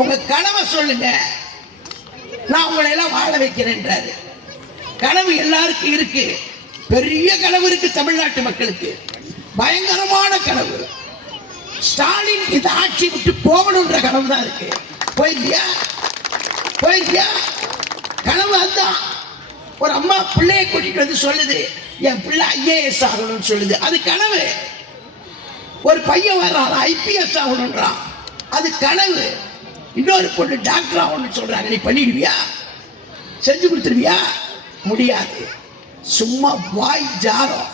உங்க கனவை சொல்லுங்க, நான் உங்களை எல்லாம் வாழ வைக்கிறேன்றாரு. கனவு எல்லாருக்கும் இருக்கு, பெரிய கனவு இருக்கு. தமிழ்நாட்டு மக்களுக்கு பயங்கரமான கனவு. ஸ்டாலின் இந்த ஆட்சி விட்டு போகணுன்ற கனவு தான் இருக்கு. போயிருக்கியா? கனவு அதுதான். ஒரு அம்மா பிள்ளைய கூட்டிட்டு வந்து சொல்லுது, என் பிள்ளை IAS ஆகணும்னு சொல்லுது, அது கனவு. ஒரு பையன் வர்றான் IPS ஆகணும்ன்றான், அது கனவு. இன்னொரு பொண்ணு டாக்டர் ஆகணும்னு சொல்றாங்க, நீ பண்ணிடுவியா? செஞ்சு கொடுத்துருவியா? முடியாது. சும்மா வாய் ஜாரம்,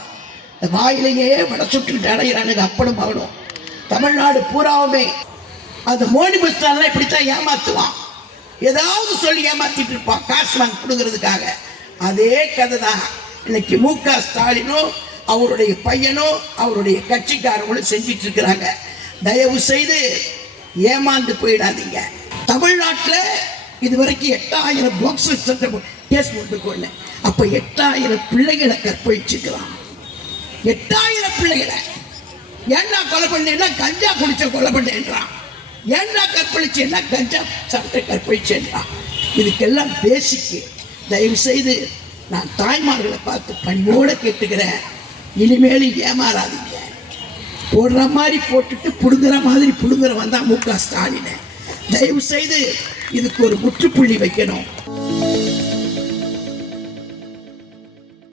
வாயிலேயே வட சுட்டு அடைகிறானுங்க அப்படும் மகனும். தமிழ்நாடு பூராவுமே அந்த மோடி பஸ் ஸ்டாண்ட்லாம் இப்படித்தான் ஏமாத்துவான், ஏதாவது சொல்லி ஏமாத்திட்டு இருப்பான் காசு வாங்கி கொடுக்கறதுக்காக. அதே கதை தான் இன்னைக்கு MK ஸ்டாலினும் அவருடைய பையனும் அவருடைய கட்சிக்காரங்களும் செஞ்சிட்டு இருக்கிறாங்க. தயவு செய்து ஏமாந்து போயிடாதீங்க. தமிழ்நாட்டில் இதுவரைக்கும் 8000 பாக்ஸ் கேஸ் போட்டுக்கொள்ள, அப்ப 8000 பிள்ளைகளை கற்பழிச்சுக்கலாம். 8000 பிள்ளைகளை ஏன்னா கொலை பண்ணா கஞ்சா குடிச்ச கொலை பண்ணேன்றான், ஏன்னா கற்பழிச்சேன்னா கஞ்சா சாப்பிட்ட கற்பழிச்சேன்றான். இதுக்கெல்லாம் பேசிக்கு. தயவு செய்து நான் தாய்மார்களை பார்த்து பணியோட கேட்டுக்கிறேன், இனிமேல் ஏமாறாதீங்க. போடுற மாதிரி போட்டுட்டு புடுங்குற மாதிரி புடுங்குற வந்தான் MK ஸ்டாலின். தயவு செய்து இதுக்கு ஒரு முற்றுப்புள்ளி வைக்கணும்.